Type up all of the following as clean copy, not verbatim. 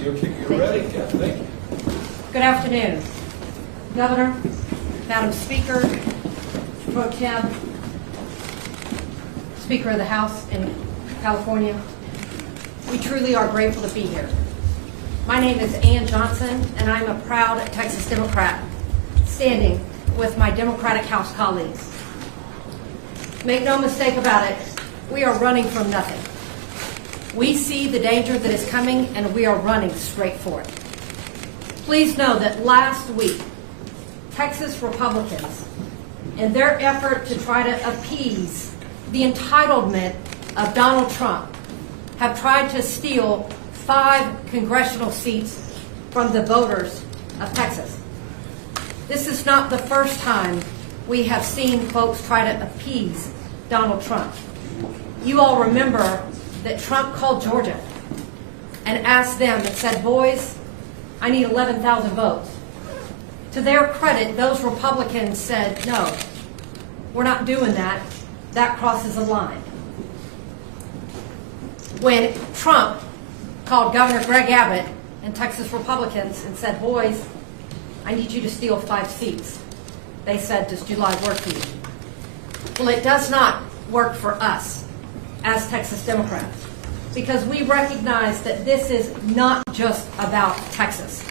You're ready. Yeah, thank you. Good afternoon, Governor, Madam Speaker, Pro Tem, Speaker of the House in California. We truly are grateful to be here. My name is Ann Johnson, and I'm a proud Texas Democrat, standing with my Democratic House colleagues. Make no mistake about it, we are running from nothing. We see the danger that is coming, and we are running straight for it. Please know that last week, Texas Republicans, in their effort to try to appease the entitlement of Donald Trump, have tried to steal 5 congressional seats from the voters of Texas. This is not the first time we have seen folks try to appease Donald Trump. You all remember that Trump called Georgia and asked them and said, boys, I need 11,000 votes. To their credit, those Republicans said, no, we're not doing that. That crosses a line. When Trump called Governor Greg Abbott and Texas Republicans and said, boys, I need you to steal 5 seats, they said, does July work for you? Well, it does not work for us as Texas Democrats, because we recognize that this is not just about Texas.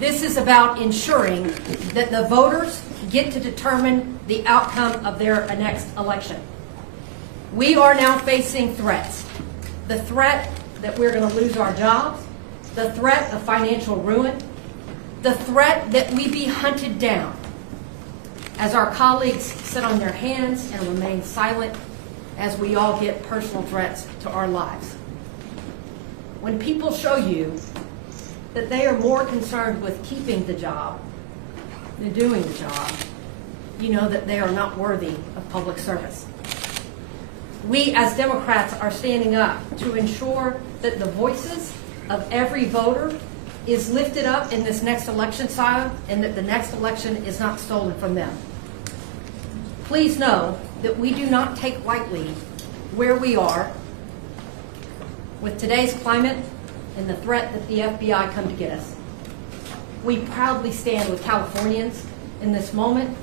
This is about ensuring that the voters get to determine the outcome of their next election. We are now facing threats. The threat that we're going to lose our jobs, the threat of financial ruin, the threat that we be hunted down as our colleagues sit on their hands and remain silent as we all get personal threats to our lives. When people show you that they are more concerned with keeping the job than doing the job, you know that they are not worthy of public service. We as Democrats are standing up to ensure that the voices of every voter is lifted up in this next election cycle, and that the next election is not stolen from them. Please know that we do not take lightly where we are with today's climate and the threat that the FBI come to get us. We proudly stand with Californians in this moment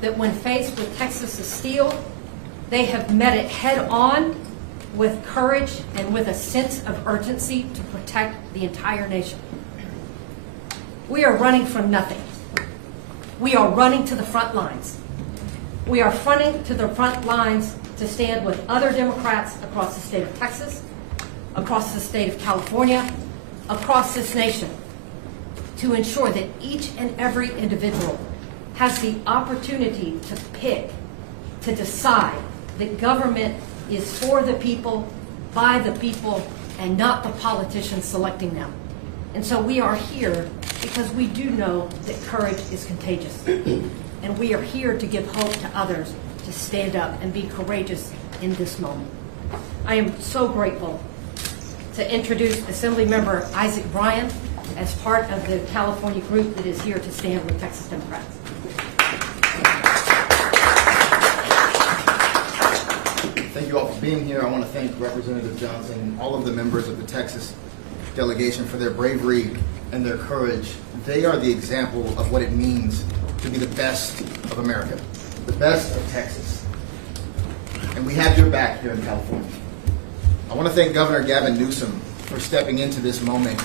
that when faced with Texas's steel, they have met it head on with courage and with a sense of urgency to protect the entire nation. We are running from nothing. We are running to the front lines. We are running to the front lines to stand with other Democrats across the state of Texas, across the state of California, across this nation, to ensure that each and every individual has the opportunity to pick, to decide that government is for the people, by the people, and not the politicians selecting them. And so we are here because we do know that courage is contagious. And we are here to give hope to others to stand up and be courageous in this moment. I am so grateful to introduce Assemblymember Isaac Bryan as part of the California group that is here to stand with Texas Democrats. Thank you all for being here. I want to thank Representative Johnson and all of the members of the Texas delegation for their bravery and their courage. They are the example of what it means to be the best of America, the best of Texas. And we have your back here in California. I want to thank Governor Gavin Newsom for stepping into this moment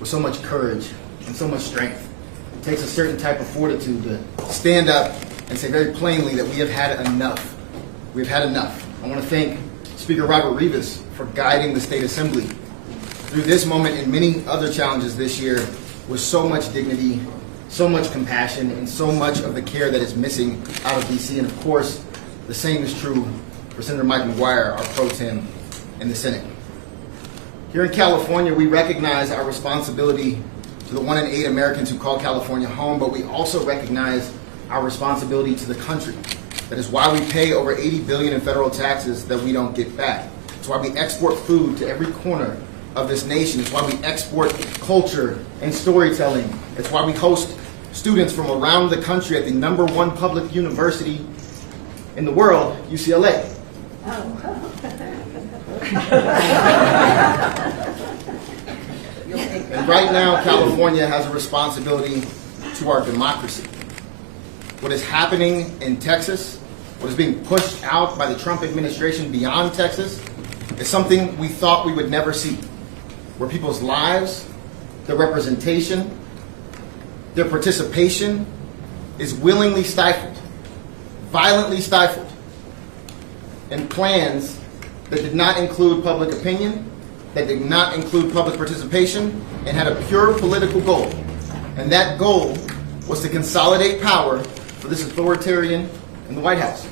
with so much courage and so much strength. It takes a certain type of fortitude to stand up and say very plainly that we have had enough. We've had enough. I want to thank Speaker Robert Rivas for guiding the State Assembly through this moment and many other challenges this year with so much dignity, so much compassion, and so much of the care that is missing out of D.C. And of course, the same is true for Senator Mike McGuire, our pro tem in the Senate. Here in California, we recognize our responsibility to the 1 in 8 Americans who call California home, but we also recognize our responsibility to the country. That is why we pay over $80 billion in federal taxes that we don't get back. It's why we export food to every corner of this nation. It's why we export culture and storytelling. It's why we host students from around the country at the #1 public university in the world, UCLA. And right now, California has a responsibility to our democracy. What is happening in Texas, what is being pushed out by the Trump administration beyond Texas, is something we thought we would never see, where people's lives, their representation, their participation is willingly stifled, violently stifled, in plans that did not include public opinion, that did not include public participation, and had a pure political goal. And that goal was to consolidate power for this authoritarian in the White House.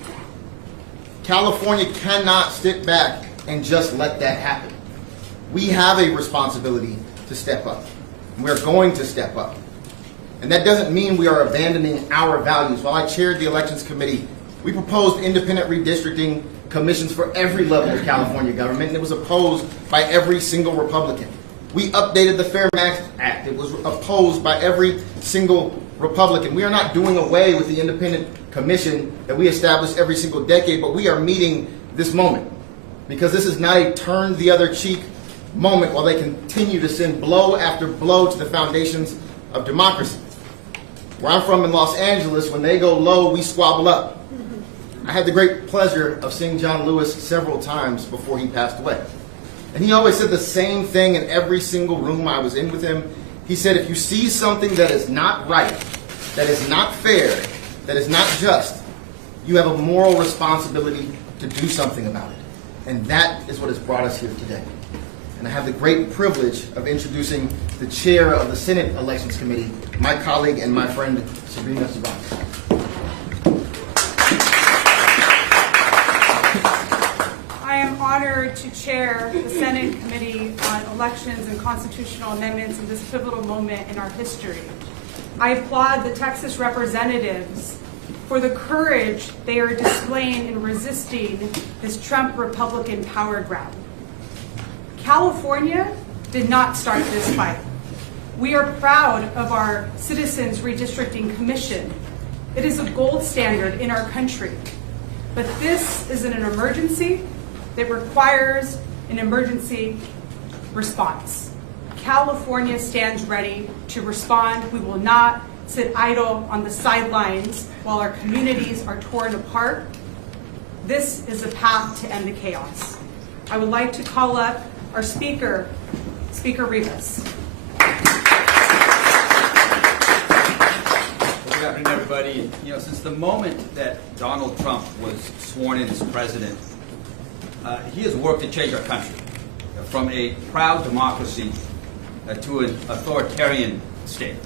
California cannot sit back and just let that happen. We have a responsibility to step up. And we're going to step up. And that doesn't mean we are abandoning our values. While I chaired the Elections Committee, we proposed independent redistricting commissions for every level of California government, and it was opposed by every single Republican. We updated the Fair Max Act. It was opposed by every single Republican. We are not doing away with the independent commission that we establish every single decade, but we are meeting this moment, because this is not a turn the other cheek moment while they continue to send blow after blow to the foundations of democracy. Where I'm from in Los Angeles, when they go low, we squabble up. I had the great pleasure of seeing John Lewis several times before he passed away. And he always said the same thing in every single room I was in with him. He said, if you see something that is not right, that is not fair, that is not just, you have a moral responsibility to do something about it. And that is what has brought us here today. And I have the great privilege of introducing the chair of the Senate Elections Committee, my colleague and my friend, Sabrina Sabat. I am honored to chair the Senate Committee on Elections and Constitutional Amendments in this pivotal moment in our history. I applaud the Texas representatives for the courage they are displaying in resisting this Trump Republican power grab. California did not start this fight. We are proud of our Citizens Redistricting Commission. It is a gold standard in our country. But this is an emergency that requires an emergency response. California stands ready to respond. We will not sit idle on the sidelines while our communities are torn apart. This is a path to end the chaos. I would like to call up our Speaker, Speaker Rivas. Good afternoon, everybody. You know, since the moment that Donald Trump was sworn in as president, he has worked to change our country from a proud democracy to an authoritarian state.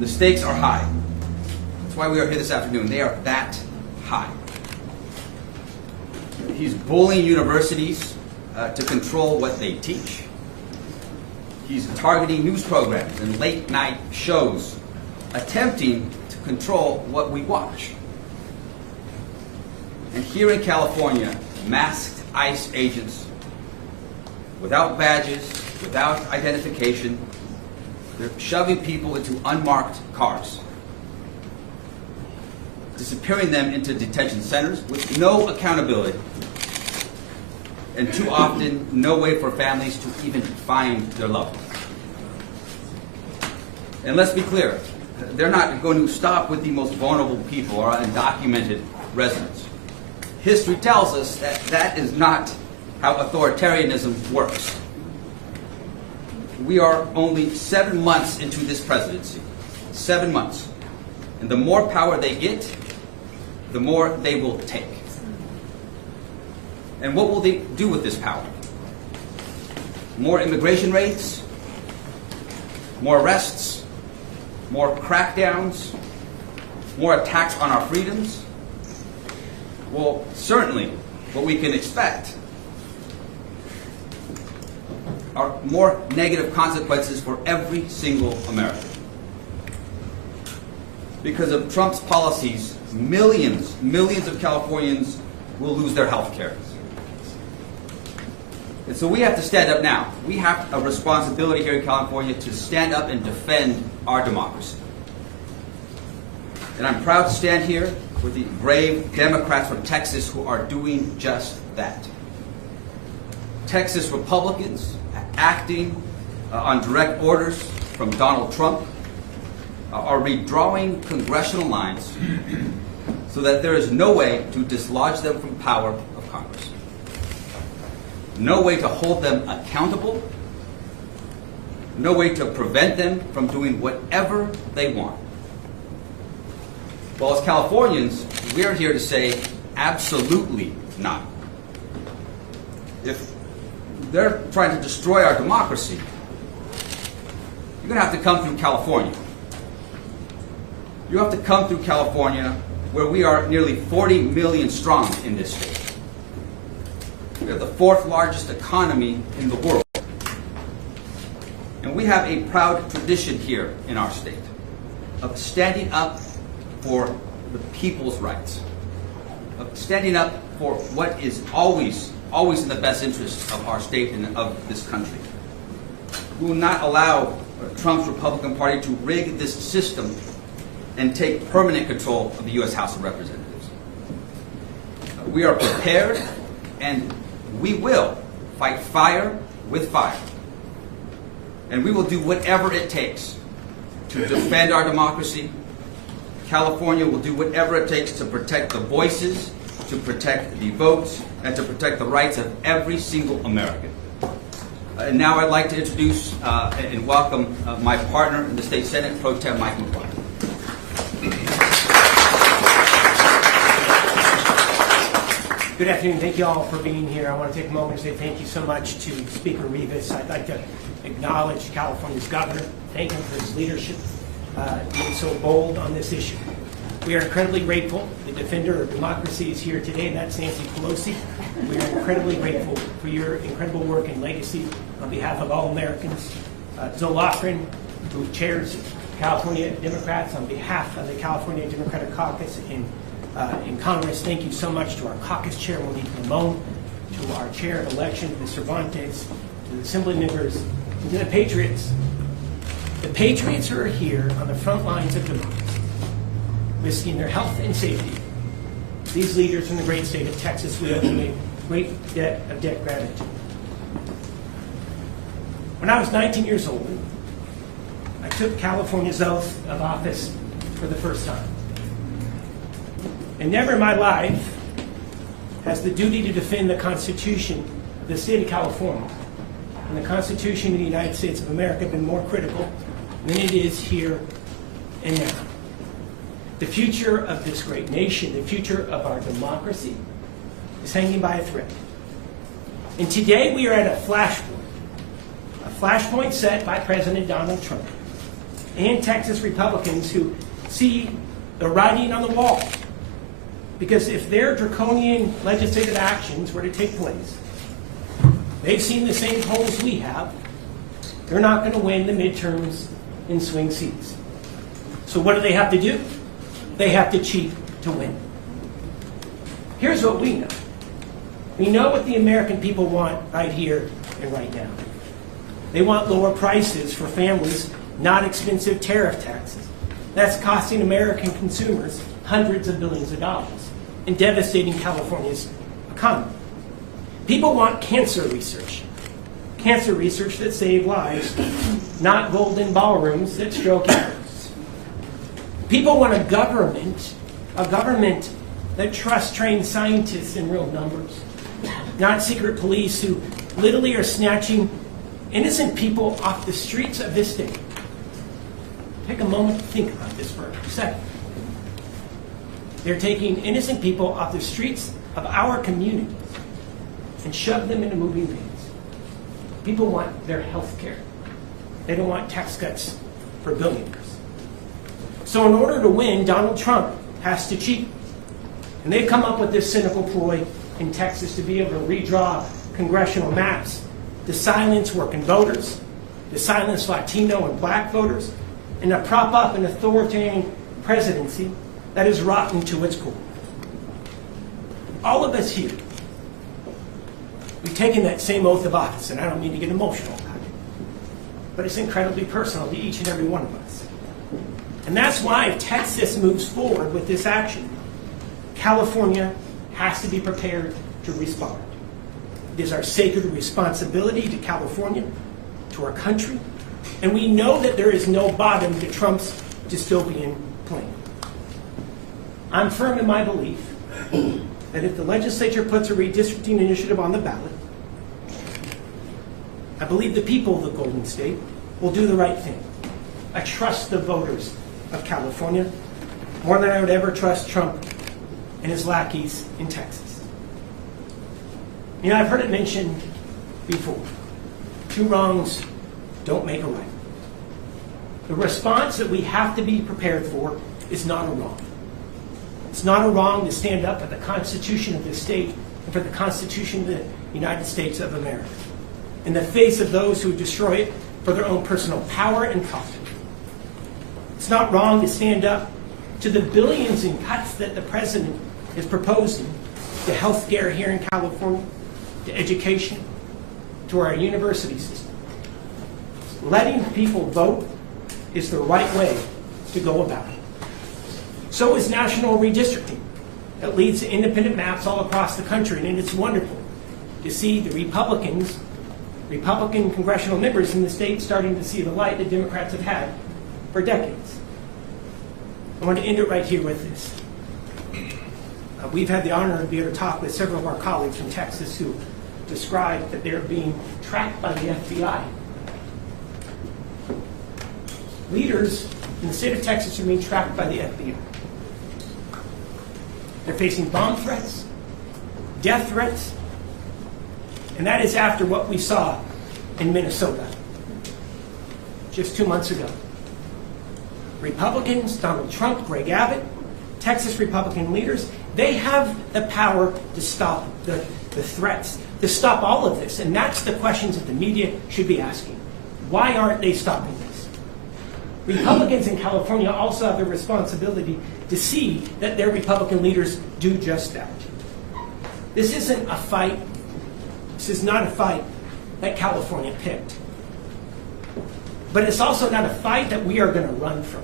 The stakes are high. That's why we are here this afternoon. They are that high. He's bullying universities to control what they teach. He's targeting news programs and late night shows, attempting to control what we watch. And here in California, masked ICE agents, without badges, without identification, they're shoving people into unmarked cars, disappearing them into detention centers with no accountability, and too often no way for families to even find their loved ones. And let's be clear, they're not going to stop with the most vulnerable people or undocumented residents. History tells us that that is not how authoritarianism works. We are only 7 months into this presidency. 7 months. And the more power they get, the more they will take. And what will they do with this power? More immigration raids? More arrests? More crackdowns? More attacks on our freedoms? Well, certainly what we can expect are more negative consequences for every single American. Because of Trump's policies, millions of Californians will lose their health care. And so we have to stand up now. We have a responsibility here in California to stand up and defend our democracy. And I'm proud to stand here with the brave Democrats from Texas who are doing just that. Texas Republicans acting on direct orders from Donald Trump, are redrawing congressional lines so that there is no way to dislodge them from power of Congress, no way to hold them accountable, no way to prevent them from doing whatever they want. Well, as Californians, we're here to say absolutely not. If they're trying to destroy our democracy, you're going to have to come through California. You have to come through California, where we are nearly 40 million strong in this state. We are the fourth largest economy in the world. And we have a proud tradition here in our state of standing up for the people's rights, of standing up for what is always in the best interest of our state and of this country. We will not allow Trump's Republican Party to rig this system and take permanent control of the U.S. House of Representatives. We are prepared, and we will fight fire with fire. And we will do whatever it takes to defend our democracy. California will do whatever it takes to protect the voices, to protect the votes, and to protect the rights of every single American. And now I'd like to introduce and welcome my partner in the State Senate, Pro Tem Mike McGuire. Good afternoon. Thank you all for being here. I want to take a moment to say thank you so much to Speaker Rivas. I'd like to acknowledge California's governor, thank him for his leadership, being so bold on this issue. We are incredibly grateful. The defender of democracy is here today, and that's Nancy Pelosi. We are incredibly grateful for your incredible work and legacy on behalf of all Americans. Zoe Lofgren, who chairs California Democrats, on behalf of the California Democratic Caucus in Congress, thank you so much to our caucus chair, Monique Limon, to our chair of elections, Ms. Cervantes, to the assembly members, and to the patriots. The patriots who are here on the front lines of democracy, risking their health and safety. These leaders from the great state of Texas, we owe them a great debt of gratitude. When I was 19 years old, I took California's oath of office for the first time. And never in my life has the duty to defend the Constitution of the state of California and the Constitution of the United States of America been more critical than it is here and now. The future of this great nation, the future of our democracy, is hanging by a thread. And today we are at a flashpoint set by President Donald Trump and Texas Republicans who see the writing on the wall. Because if their draconian legislative actions were to take place, they've seen the same polls we have, they're not going to win the midterms in swing seats. So what do they have to do? They have to cheat to win. Here's what we know. We know what the American people want right here and right now. They want lower prices for families, not expensive tariff taxes. That's costing American consumers hundreds of billions of dollars and devastating California's economy. People want cancer research that save lives, not golden ballrooms that stroke egos. People want a government that trusts trained scientists in real numbers, not secret police who literally are snatching innocent people off the streets of this state. Take a moment to think about this for a second. They're taking innocent people off the streets of our communities and shove them into moving vans. People want their health care. They don't want tax cuts for billionaires. So in order to win, Donald Trump has to cheat. And they've come up with this cynical ploy in Texas to be able to redraw congressional maps to silence working voters, to silence Latino and black voters, and to prop up an authoritarian presidency that is rotten to its core. All of us here, we've taken that same oath of office, and I don't mean to get emotional about it, but it's incredibly personal to each and every one of us. And that's why if Texas moves forward with this action, California has to be prepared to respond. It is our sacred responsibility to California to our country, and we know that there is no bottom to Trump's dystopian plan. I'm firm in my belief that if the legislature puts a redistricting initiative on the ballot, I believe the people of the Golden State will do the right thing. I trust the voters of California more than I would ever trust Trump and his lackeys in Texas. You know, I've heard it mentioned before. 2 wrongs don't make a right. The response that we have to be prepared for is not a wrong. It's not a wrong to stand up for the Constitution of this state and for the Constitution of the United States of America in the face of those who destroy it for their own personal power and profit. It's not wrong to stand up to the billions in cuts that the president is proposing to health care here in California, to education, to our university system. Letting people vote is the right way to go about it. So is national redistricting. It leads to independent maps all across the country, and it's wonderful to see the Republican congressional members in the state starting to see the light that Democrats have had for decades. I want to end it right here with this. We've had the honor to be able to talk with several of our colleagues from Texas who described that they're being tracked by the FBI. Leaders in the state of Texas are being tracked by the FBI. They're facing bomb threats, death threats, and that is after what we saw in Minnesota just 2 months ago. Republicans, Donald Trump, Greg Abbott, Texas Republican leaders, they have the power to stop the threats, to stop all of this. And that's the questions that the media should be asking. Why aren't they stopping this? Republicans in California also have the responsibility to see that their Republican leaders do just that. This isn't a fight. This is not a fight that California picked. But it's also not a fight that we are going to run from.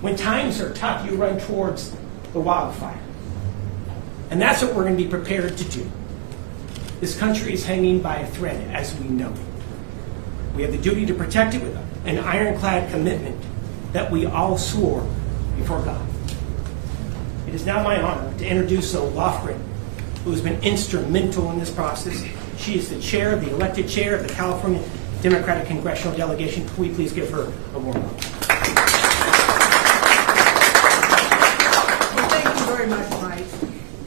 When times are tough, you run towards the wildfire. And that's what we're going to be prepared to do. This country is hanging by a thread, as we know. We have the duty to protect it with an ironclad commitment that we all swore before God. It is now my honor to introduce Zoe Lofgren, who has been instrumental in this process. She is the chair, the elected chair of the California Democratic Congressional Delegation. Can we please give her a warm welcome? Well, thank you very much, Mike.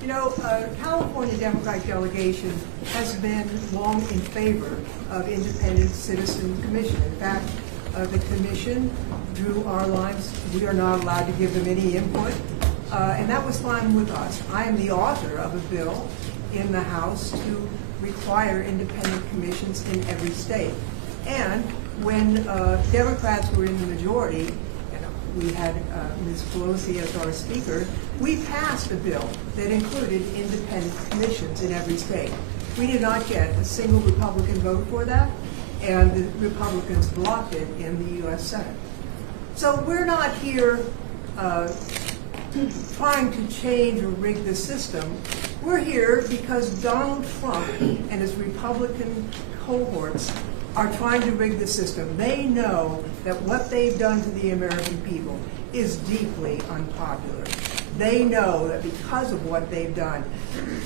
You know, California Democratic Delegation has been long in favor of independent citizen commission. In fact, the commission drew our lines. We are not allowed to give them any input, and that was fine with us. I am the author of a bill in the House to require independent commissions in every state. And when Democrats were in the majority, and we had Ms. Pelosi as our speaker, we passed a bill that included independent commissions in every state. We did not get a single Republican vote for that, and the Republicans blocked it in the U.S. Senate. So we're not here trying to change or rig the system. We're here because Donald Trump and his Republican cohorts are trying to rig the system. They know that what they've done to the American people is deeply unpopular. They know that because of what they've done,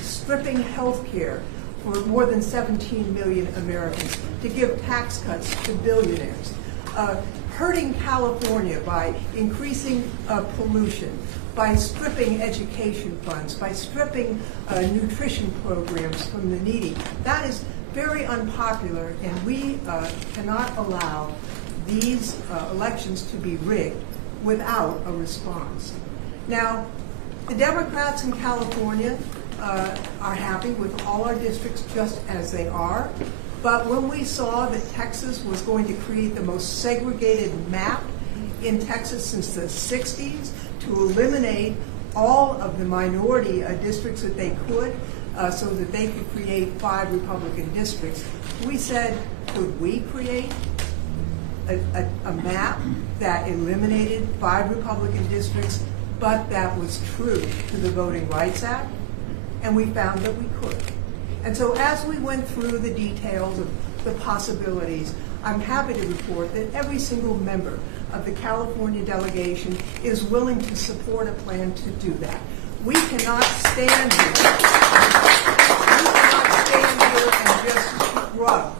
stripping health care for more than 17 million Americans, to give tax cuts to billionaires, hurting California by increasing pollution, by stripping education funds, by stripping nutrition programs from the needy. That is very unpopular, and we cannot allow these elections to be rigged without a response. Now, the Democrats in California are happy with all our districts just as they are, but when we saw that Texas was going to create the most segregated map in Texas since the 60s, to eliminate all of the minority districts that they could, so that they could create 5 Republican districts, we said, could we create a map that eliminated 5 Republican districts, but that was true to the Voting Rights Act? And we found that we could. And so as we went through the details of the possibilities, I'm happy to report that every single member of the California delegation is willing to support a plan to do that. We cannot stand here. And just shrug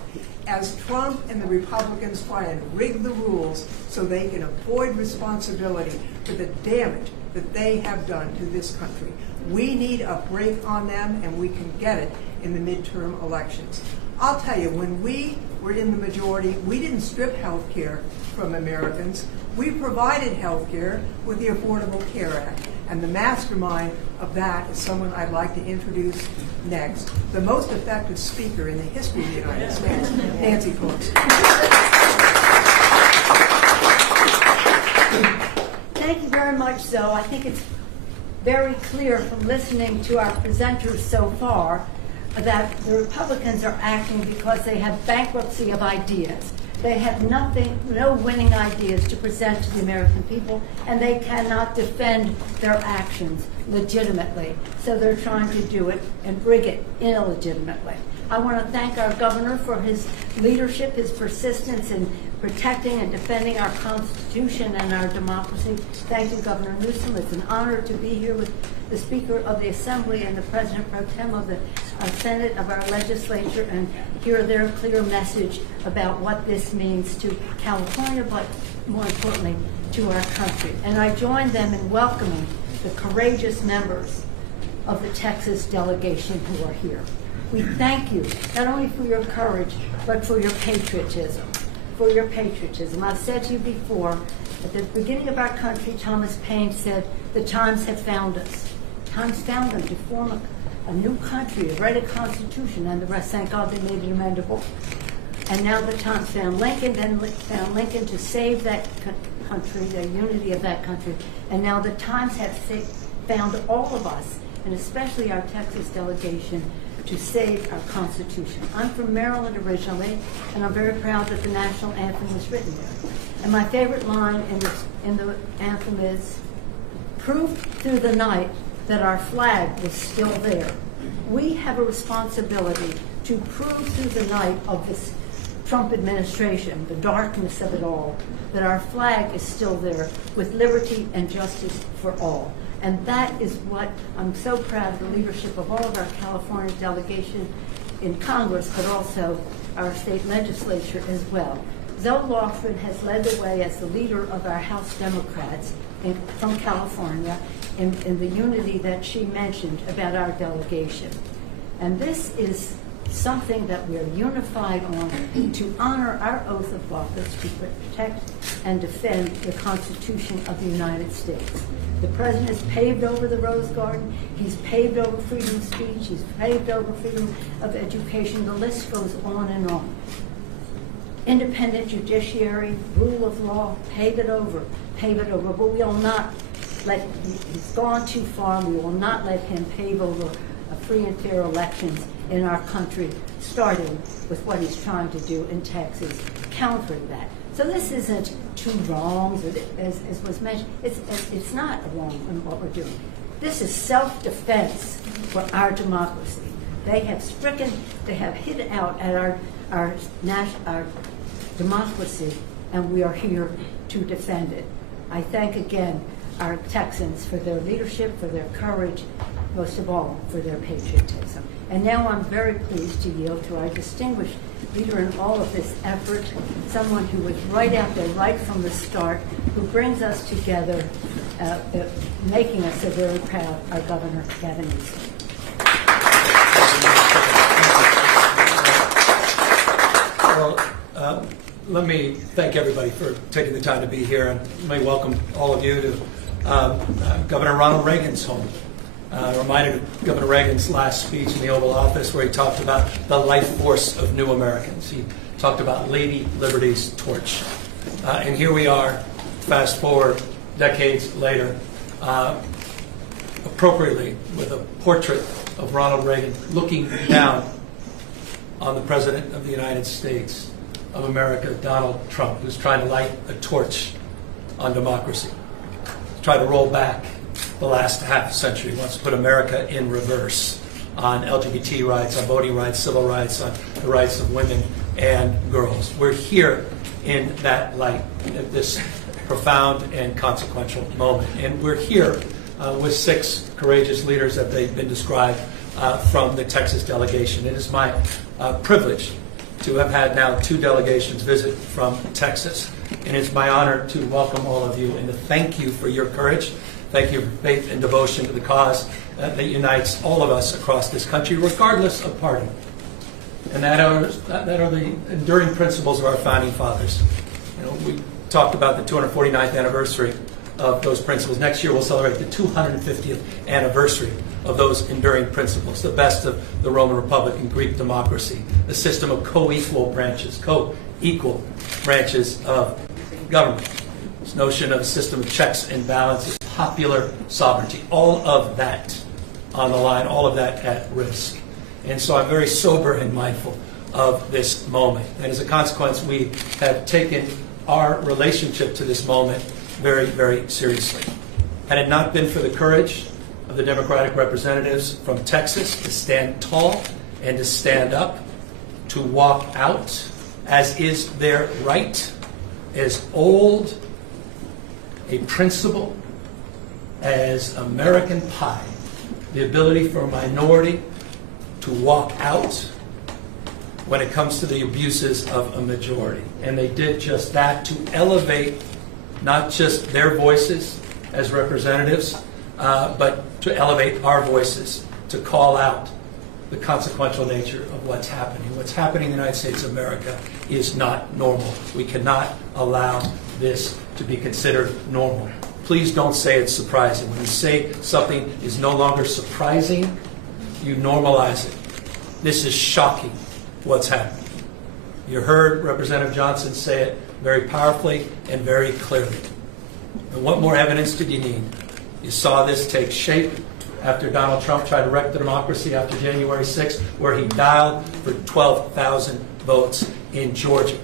as Trump and the Republicans try and rig the rules so they can avoid responsibility for the damage that they have done to this country. We need a break on them, and we can get it in the midterm elections. I'll tell you, when we were in the majority, we didn't strip health care from Americans. We provided health care with the Affordable Care Act. And the mastermind of that is someone I'd like to introduce next, the most effective speaker in the history of the United States, Nancy Pelosi. Thank you very much, Zoe. I think it's very clear from listening to our presenters so far that the Republicans are acting because they have bankruptcy of ideas. They have no winning ideas to present to the American people, and they cannot defend their actions legitimately. So they're trying to do it and rig it illegitimately. I want to thank our governor for his leadership, his persistence in protecting and defending our Constitution and our democracy. Thank you, Governor Newsom. It's an honor to be here with the Speaker of the Assembly and the President Pro Tem of the Senate, of our legislature, and hear their clear message about what this means to California, but more importantly, to our country. And I join them in welcoming the courageous members of the Texas delegation who are here. We thank you, not only for your courage, but for your patriotism. For your patriotism. I've said to you before, at the beginning of our country, Thomas Paine said, the times have found us. Times found them to form a new country, write a constitution, and the rest, thank God, they made it amendable. And now the times found Lincoln, then found Lincoln to save that country, the unity of that country. And now the times have found all of us, and especially our Texas delegation, to save our Constitution. I'm from Maryland originally, and I'm very proud that the national anthem was written there. And my favorite line in the anthem is, proof through the night that our flag was still there. We have a responsibility to prove through the night of this Trump administration, the darkness of it all, that our flag is still there with liberty and justice for all. And that is what I'm so proud of, the leadership of all of our California delegation in Congress, but also our state legislature as well. Zoe Lofgren has led the way as the leader of our House Democrats from California in the unity that she mentioned about our delegation. And this is something that we are unified on to honor our oath of office to protect and defend the Constitution of the United States. The President has paved over the Rose Garden. He's paved over freedom of speech. He's paved over freedom of education. The list goes on and on. Independent judiciary, rule of law, pave it over. But we will not let, he's gone too far. We will not let him pave over free and fair elections in our country, starting with what he's trying to do in Texas, countering that. So this isn't two wrongs, as was mentioned. It's not a wrong in what we're doing. This is self-defense for our democracy. They have hit out at our democracy, and we are here to defend it. I thank again our Texans for their leadership, for their courage, most of all for their patriotism. And now I'm very pleased to yield to our distinguished leader in all of this effort, someone who was right out there, right from the start, who brings us together, making us so very proud, our Governor, Gavin Newsom. Well, let me thank everybody for taking the time to be here, and let me welcome all of you to Governor Ronald Reagan's home. Reminded of Governor Reagan's last speech in the Oval Office, where he talked about the life force of new Americans. He talked about Lady Liberty's torch. And here we are, fast forward decades later, appropriately with a portrait of Ronald Reagan looking down on the President of the United States of America, Donald Trump, who's trying to light a torch on democracy, try to roll back the last half century, wants to put America in reverse on LGBT rights, on voting rights, civil rights, on the rights of women and girls. We're here in that light at this profound and consequential moment. And we're here with 6 courageous leaders that they've been described from the Texas delegation. It is my privilege to have had now 2 delegations visit from Texas. And it's my honor to welcome all of you and to thank you for your courage. Thank you for faith and devotion to the cause that unites all of us across this country, regardless of party. And that are the enduring principles of our founding fathers. You know, we talked about the 249th anniversary of those principles. Next year we'll celebrate the 250th anniversary of those enduring principles, the best of the Roman Republic and Greek democracy, the system of co-equal branches of government, this notion of a system of checks and balances, popular sovereignty, all of that on the line, all of that at risk. And so I'm very sober and mindful of this moment. And as a consequence, we have taken our relationship to this moment very, very seriously. Had it not been for the courage of the Democratic representatives from Texas to stand tall and to stand up, to walk out, as is their right, as old a principle as American pie, the ability for a minority to walk out when it comes to the abuses of a majority. And they did just that to elevate not just their voices as representatives, but to elevate our voices, to call out the consequential nature of what's happening. What's happening in the United States of America is not normal. We cannot allow this to be considered normal. Please don't say it's surprising. When you say something is no longer surprising, you normalize it. This is shocking, what's happening. You heard Representative Johnson say it very powerfully and very clearly. And what more evidence did you need? You saw this take shape after Donald Trump tried to wreck the democracy after January 6th, where he dialed for 12,000 votes in Georgia.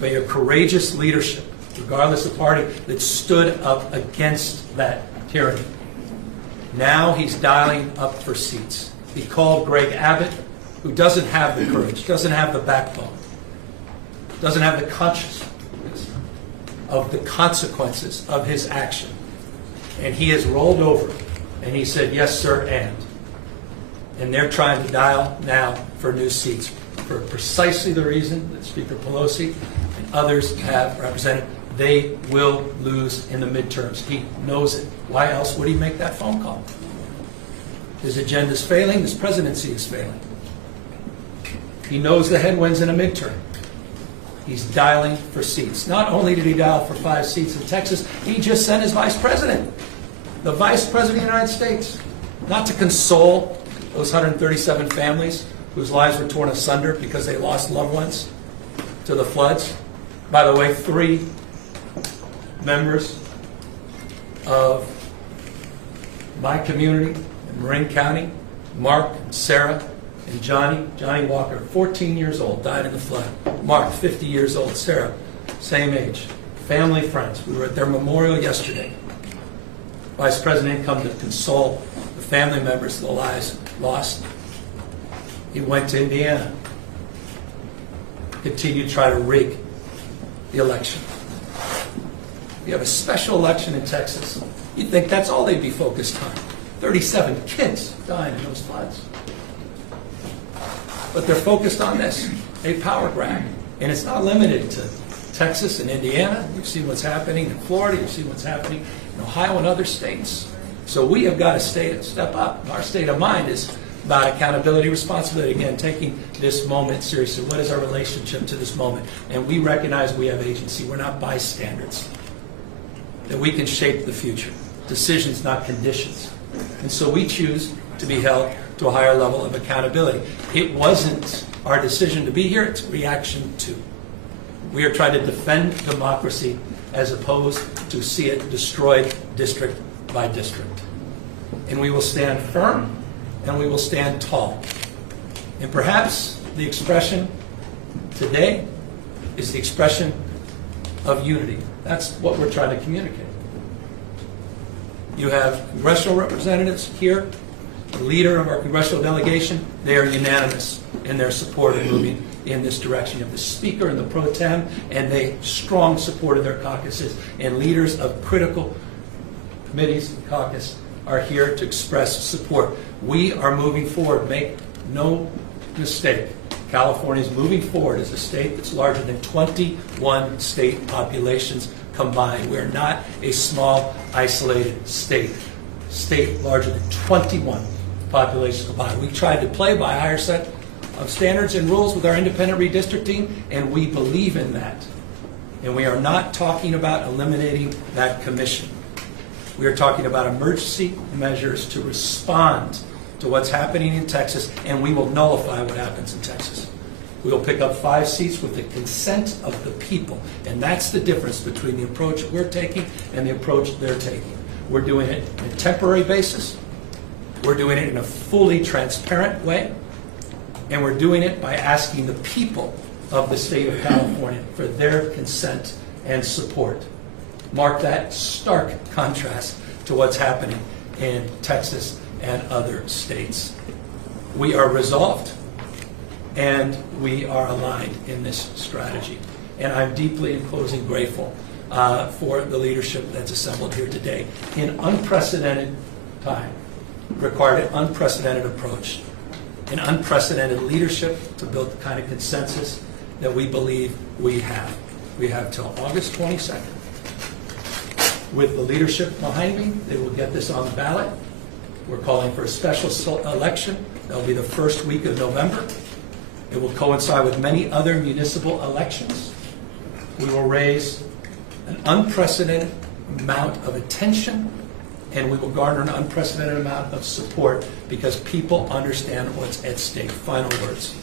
By your courageous leadership, regardless of party, that stood up against that tyranny. Now he's dialing up for seats. He called Greg Abbott, who doesn't have the courage, doesn't have the backbone, doesn't have the consciousness of the consequences of his action. And he has rolled over and he said, yes, sir, and they're trying to dial now for new seats for precisely the reason that Speaker Pelosi and others have represented. They will lose in the midterms. He knows it. Why else would he make that phone call? His agenda is failing. His presidency is failing. He knows the headwinds in a midterm. He's dialing for seats. Not only did he dial for 5 seats in Texas, he just sent his vice president, the vice president of the United States, not to console those 137 families whose lives were torn asunder because they lost loved ones to the floods. By the way, 3 members of my community in Marin County, Mark, Sarah, and Johnny Walker, 14 years old, died in the flood. Mark, 50 years old. Sarah, same age. Family, friends. We were at their memorial yesterday. Vice President come to console the family members of the lives lost. He went to Indiana. Continued to try to rig the election. We have a special election in Texas. You'd think that's all they'd be focused on. 37 kids dying in those floods. But they're focused on this, a power grab. And it's not limited to Texas and Indiana. You've seen what's happening in Florida. You've seen what's happening in Ohio and other states. So we have got to step up. Our state of mind is about accountability, responsibility. Again, taking this moment seriously. What is our relationship to this moment? And we recognize we have agency. We're not bystanders. That we can shape the future. Decisions, not conditions. And so we choose to be held to a higher level of accountability. It wasn't our decision to be here, it's reaction to. We are trying to defend democracy as opposed to see it destroyed district by district. And we will stand firm and we will stand tall. And perhaps the expression today is the expression of unity. That's what we're trying to communicate. You have congressional representatives here the leader of our congressional delegation, they are unanimous in their support of moving in this direction. You have the Speaker and the Pro Tem, and they strong support of their caucuses, and leaders of critical committees and caucus are here to express support. We are moving forward. Make no mistake. California is moving forward as a state that's larger than 21 state populations combined. We're not a small, isolated state. State larger than 21 populations combined. We tried to play by a higher set of standards and rules with our independent redistricting, and we believe in that. And we are not talking about eliminating that commission. We are talking about emergency measures to respond to what's happening in Texas, and we will nullify what happens in Texas. We will pick up 5 seats with the consent of the people, and that's the difference between the approach we're taking and the approach they're taking. We're doing it on a temporary basis. We're doing it in a fully transparent way, and we're doing it by asking the people of the state of California for their consent and support. Mark that stark contrast to what's happening in Texas and other states. We are resolved, and we are aligned in this strategy. And I'm deeply, in closing, grateful for the leadership that's assembled here today. In unprecedented time, required an unprecedented approach, an unprecedented leadership to build the kind of consensus that we believe we have. We have till August 22nd. With the leadership behind me, they will get this on the ballot. We're calling for a special election. That'll be the first week of November. It will coincide with many other municipal elections. We will raise an unprecedented amount of attention, and we will garner an unprecedented amount of support because people understand what's at stake. Final words.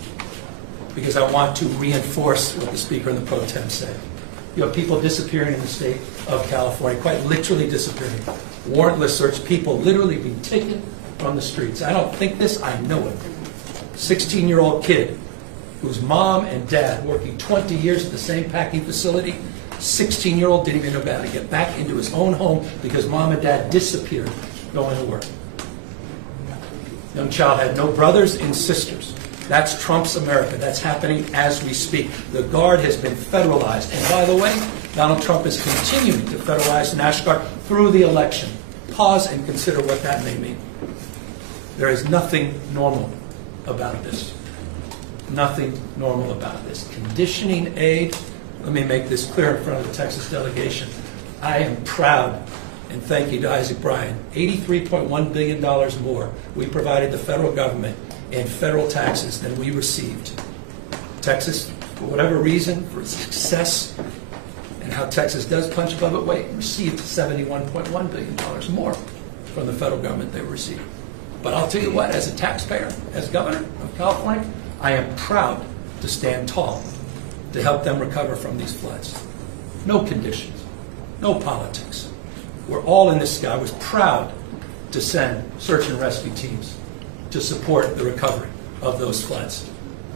Because I want to reinforce what the Speaker and the Pro Tem said. You have people disappearing in the state of California, quite literally disappearing. Warrantless search, people literally being taken from the streets. I don't think this, I know it. 16-year-old kid whose mom and dad working 20 years at the same packing facility. 16-year-old didn't even know how to get back into his own home because mom and dad disappeared going to work. Young child had no brothers and sisters. That's Trump's America. That's happening as we speak. The Guard has been federalized. And by the way, Donald Trump is continuing to federalize the National Guard through the election. Pause and consider what that may mean. There is nothing normal about this. Nothing normal about this. Conditioning aid, let me make this clear in front of the Texas delegation. I am proud, and thank you to Isaac Bryan, $83.1 billion more we provided the federal government in federal taxes than we received. Texas, for whatever reason, for its success and how Texas does punch above its weight, received $71.1 billion more from the federal government they received. But I'll tell you what, as a taxpayer, as governor of California, I am proud to stand tall to help them recover from these floods. No conditions, no politics. We're all in this. I was proud to send search and rescue teams to support the recovery of those floods.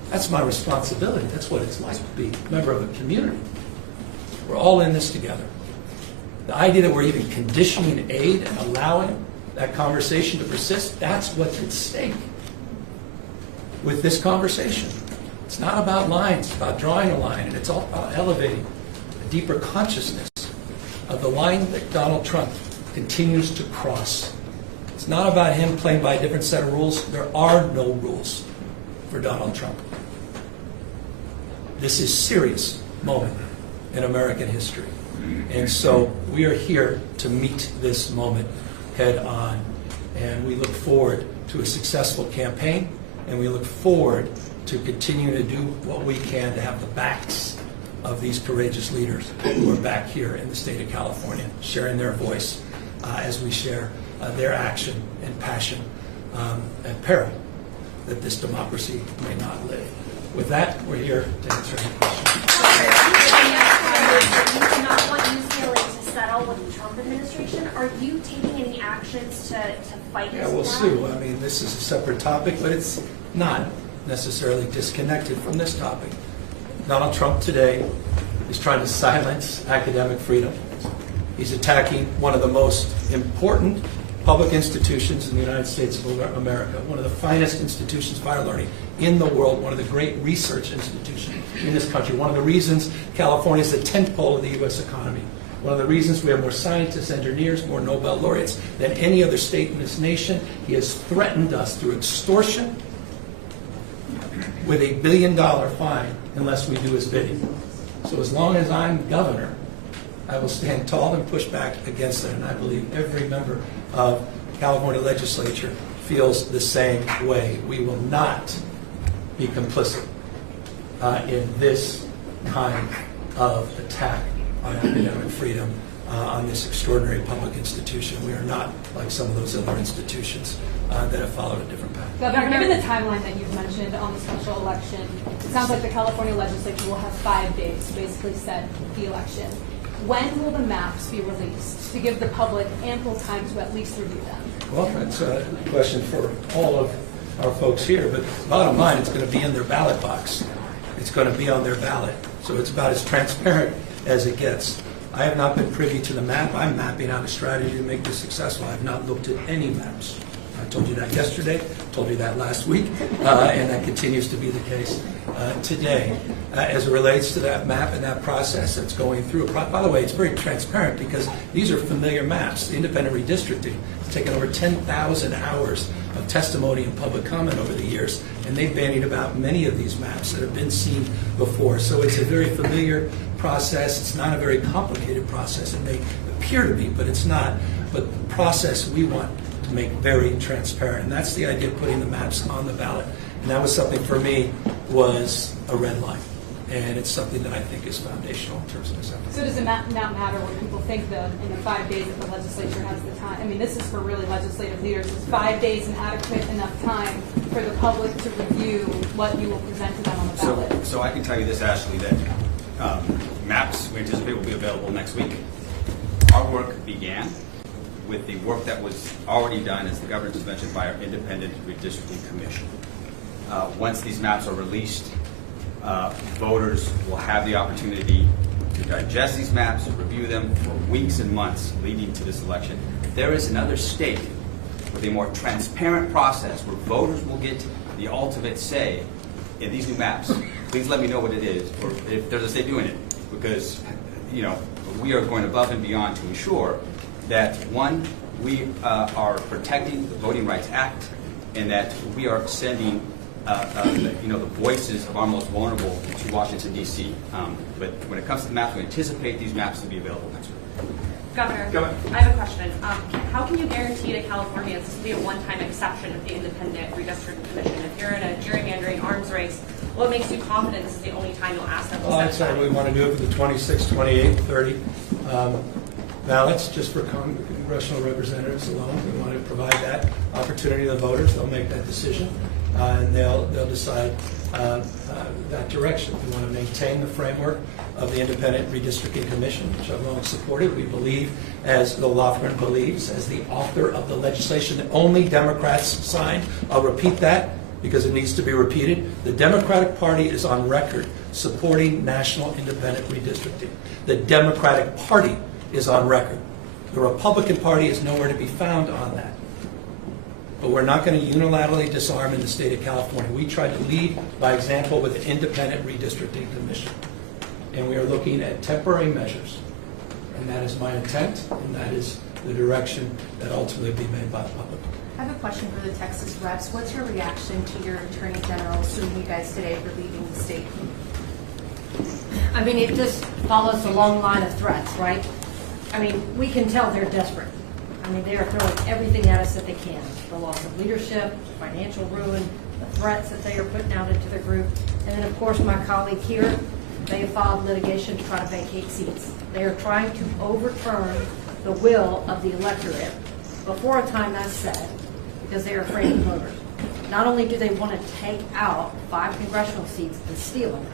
That's my responsibility. That's what it's like to be a member of a community. We're all in this together. The idea that we're even conditioning aid and allowing that conversation to persist, that's what's at stake with this conversation. It's not about lines, it's about drawing a line, and it's all about elevating a deeper consciousness of the line that Donald Trump continues to cross. It's not about him playing by a different set of rules. There are no rules for Donald Trump. This is a serious moment in American history. And so we are here to meet this moment head on. And we look forward to a successful campaign, and we look forward to continue to do what we can to have the backs of these courageous leaders who are back here in the state of California, sharing their voice as we share their action and passion and peril that this democracy may not live. With that, we're here to answer any questions. You do not want UCLA to settle with the Trump administration. Are you taking any actions to fight this? Yeah, we'll see. I mean, this is a separate topic, but it's not necessarily disconnected from this topic. Donald Trump today is trying to silence academic freedom. He's attacking one of the most important public institutions in the United States of America, one of the finest institutions of higher learning in the world, one of the great research institutions in this country, one of the reasons California is the 10th pole of the U.S. economy, one of the reasons we have more scientists, engineers, more Nobel laureates than any other state in this nation. He has threatened us through extortion with $1 billion fine unless we do his bidding. So as long as I'm governor, I will stand tall and push back against it, and I believe every member of California legislature feels the same way. We will not be complicit in this kind of attack on academic freedom, on this extraordinary public institution. We are not like some of those other institutions that have followed a different path. Governor, given the timeline that you've mentioned on the special election, it sounds like the California legislature will have 5 days to basically set the election. When will the maps be released to give the public ample time to at least review them? Well, that's a question for all of our folks here, but bottom line, it's going to be in their ballot box. It's going to be on their ballot. So it's about as transparent as it gets. I have not been privy to the map. I'm mapping out a strategy to make this successful. I have not looked at any maps. I told you that yesterday, told you that last week, and that continues to be the case today. As it relates to that map and that process that's going through, by the way, it's very transparent because these are familiar maps. The independent redistricting has taken over 10,000 hours of testimony and public comment over the years, and they've bandied about many of these maps that have been seen before. So it's a very familiar process. It's not a very complicated process. It may appear to be, but it's not. But the process we want to make very transparent, and that's the idea of putting the maps on the ballot. And that was something for me was a red line, and it's something that I think is foundational in terms of this effort. So does it not matter what people think, though, in the 5 days that the legislature has the time? I mean, this is for really legislative leaders. Is 5 days an adequate enough time for the public to review what you will present to them on the ballot? So I can tell you this, Ashley, that maps we anticipate will be available next week. Our work began with the work that was already done, as the governor just mentioned, by our independent redistricting commission. Once these maps are released, voters will have the opportunity to digest these maps, review them for weeks and months leading to this election. There is another state with a more transparent process where voters will get the ultimate say in these new maps. Please let me know what it is, or if there's a state doing it, because we are going above and beyond to ensure that, one, we are protecting the Voting Rights Act, and that we are sending the voices of our most vulnerable to Washington, D.C. But when it comes to the maps, we anticipate these maps to be available next week. Governor, Go ahead. I have a question. How can you guarantee to Californians this will be a one-time exception of the independent redistricting commission? If you're in a gerrymandering arms race, what makes you confident this is the only time you'll ask them to Well, I'd set say we want to do it for the 26, 28, 30 ballots, just for congressional representatives alone. We want to provide that opportunity to the voters. They'll make that decision, and they'll decide that direction. We want to maintain the framework of the Independent Redistricting Commission, which I've long supported. We believe, as Bill Lofgren believes, as the author of the legislation that only Democrats signed. I'll repeat that because it needs to be repeated. The Democratic Party is on record supporting national independent redistricting. The Democratic Party is on record. The Republican Party is nowhere to be found on that. But we're not going to unilaterally disarm in the state of California. We tried to lead by example with the Independent Redistricting Commission. And we are looking at temporary measures. And that is my intent, and that is the direction that ultimately will be made by the public. I have a question for the Texas reps. What's your reaction to your Attorney General suing you guys today for leaving the state? I mean, it just follows a long line of threats, right? I mean, we can tell they're desperate. I mean, they are throwing everything at us that they can. The loss of leadership, financial ruin, the threats that they are putting out into the group. And then, of course, my colleague here, they have filed litigation to try to vacate seats. They are trying to overturn the will of the electorate before a time that's set because they are afraid of voters. Not only do they want to take out 5 congressional seats and steal them,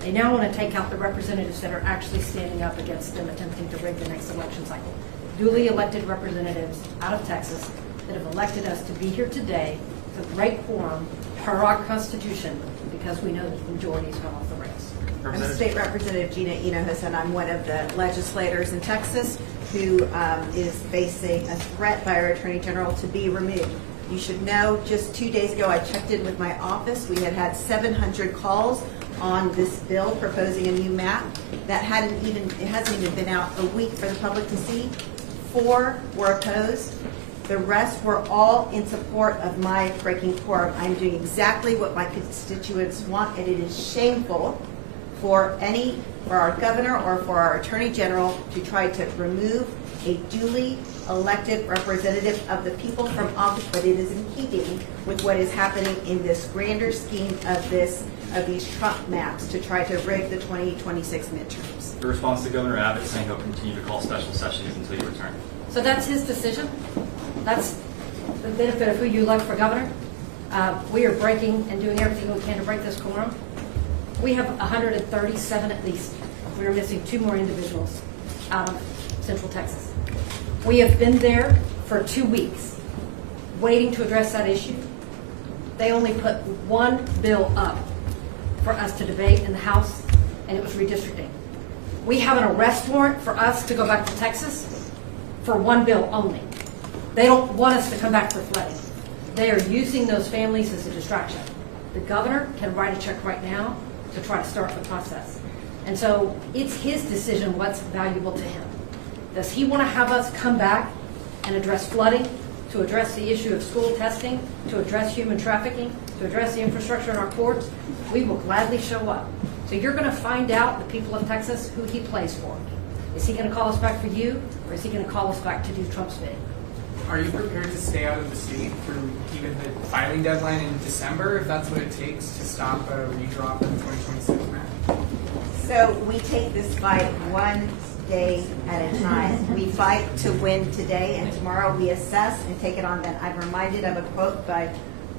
they now want to take out the representatives that are actually standing up against them attempting to rig the next election cycle. Duly elected representatives out of Texas that have elected us to be here today with a great quorum per our Constitution because we know that the majority has gone off the rails. I'm State Representative Gina Hinojosa, and I'm one of the legislators in Texas. who is facing a threat by our Attorney General to be removed. You should know, just 2 days ago, I checked in with my office. We had 700 calls on this bill proposing a new map. It hasn't even been out a week for the public to see. 4 were opposed. The rest were all in support of my breaking quorum. I'm doing exactly what my constituents want, and it is shameful for our governor or for our attorney general to try to remove a duly elected representative of the people from office, but it is in keeping with what is happening in this grander scheme of these Trump maps to try to rig the 2026 midterms. The response to Governor Abbott saying he'll continue to call special sessions until you return. So that's his decision. That's the benefit of who you elect for governor. We are breaking and doing everything we can to break this quorum. We have 137 at least. We are missing 2 more individuals out of Central Texas. We have been there for 2 weeks waiting to address that issue. They only put 1 bill up for us to debate in the House, and it was redistricting. We have an arrest warrant for us to go back to Texas for 1 bill only. They don't want us to come back for flooding. They are using those families as a distraction. The governor can write a check right now to try to start the process. And so it's his decision what's valuable to him. Does he want to have us come back and address flooding, to address the issue of school testing, to address human trafficking, to address the infrastructure in our courts? We will gladly show up. So you're going to find out, the people of Texas, who he plays for. Is he going to call us back for you, or is he going to call us back to do Trump's bidding? Are you prepared to stay out of the state through even the filing deadline in December, if that's what it takes to stop a redraw for the 2026 map? So we take this fight one day at a time. We fight to win today, and tomorrow we assess and take it on then. I'm reminded of a quote by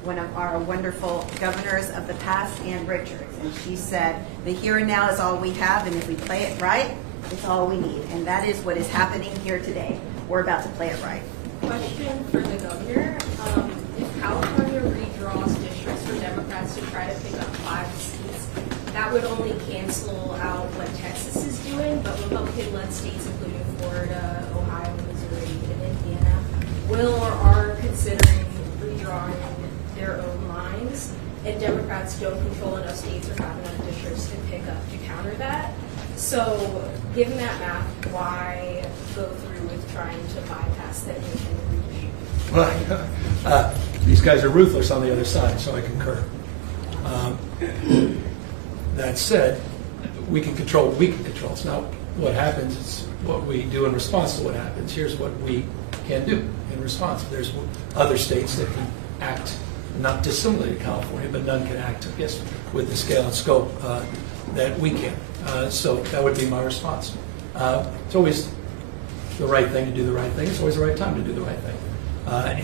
one of our wonderful governors of the past, Ann Richards, and she said, "The here and now is all we have, and if we play it right, it's all we need." And that is what is happening here today. We're about to play it right. Question for the governor. If California redraws districts for Democrats to try to pick up 5 seats, that would only cancel out what Texas is doing, but Republican-led states, including Florida, Ohio, Missouri, and Indiana, will or are considering redrawing their own lines, and Democrats don't control enough states or have enough districts to pick up to counter that. So, given that map, why go through with trying to bypass that nation? Well, these guys are ruthless on the other side, so I concur. That said, we can control what we can control. It's not what happens, it's what we do in response to what happens. Here's what we can do in response. There's other states that can act not dissimilar to California, but none can act, I guess, with the scale and scope that we can. So that would be my response. It's always the right thing to do the right thing. It's always the right time to do the right thing.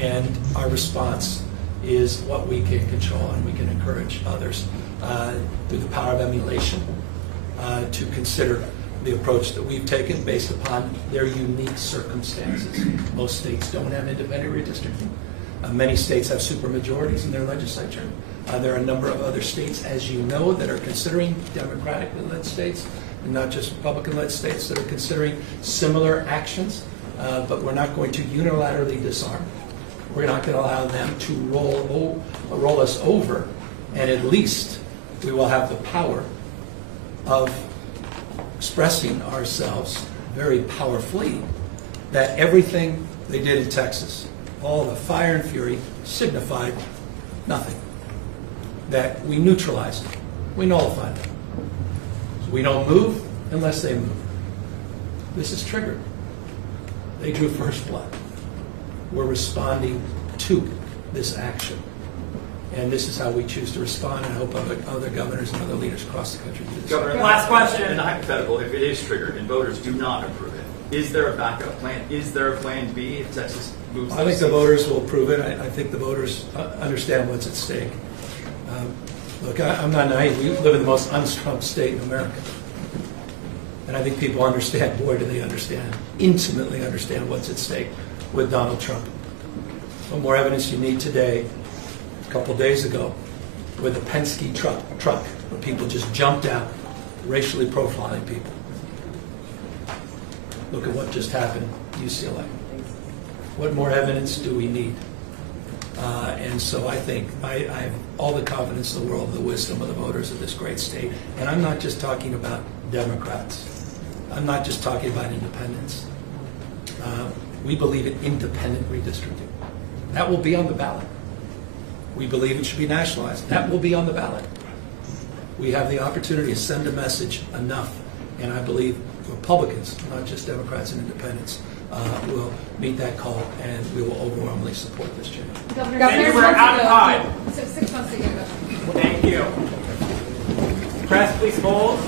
And our response is what we can control, and we can encourage others through the power of emulation to consider the approach that we've taken based upon their unique circumstances. Most states don't have independent redistricting. Many states have supermajorities in their legislature. There are a number of other states, as you know, that are considering Democratically led states, and not just Republican-led states that are considering similar actions. But we're not going to unilaterally disarm. We're not going to allow them to roll us over, and at least we will have the power of expressing ourselves very powerfully that everything they did in Texas, all the fire and fury, signified nothing. That we neutralized them. We nullified them. So we don't move unless they move. This is triggered. They drew first blood. We're responding to this action. And this is how we choose to respond, and I hope other governors and other leaders across the country do this. Governor, last question. In the hypothetical, if it is triggered and voters do not approve it, is there a backup plan? Is there a plan B if Texas moves? I think the voters will approve it. I think the voters understand what's at stake. Look, I'm not naive. We live in the most un-Trump state in America. And I think people understand, boy, do they understand, intimately understand what's at stake with Donald Trump. What more evidence you need today, a couple days ago, with a Penske truck where people just jumped out, racially profiling people. Look at what just happened UCLA. What more evidence do we need? And so I think I have all the confidence in the world, the wisdom of the voters of this great state. And I'm not just talking about Democrats. I'm not just talking about independents. We believe in independent redistricting. That will be on the ballot. We believe it should be nationalized. That will be on the ballot. We have the opportunity to send a message enough, and I believe Republicans, not just Democrats and independents, will meet that call, and we will overwhelmingly support this change. Governor, Thank you. We're out of time. 6 months ago. Thank you. Press, please hold.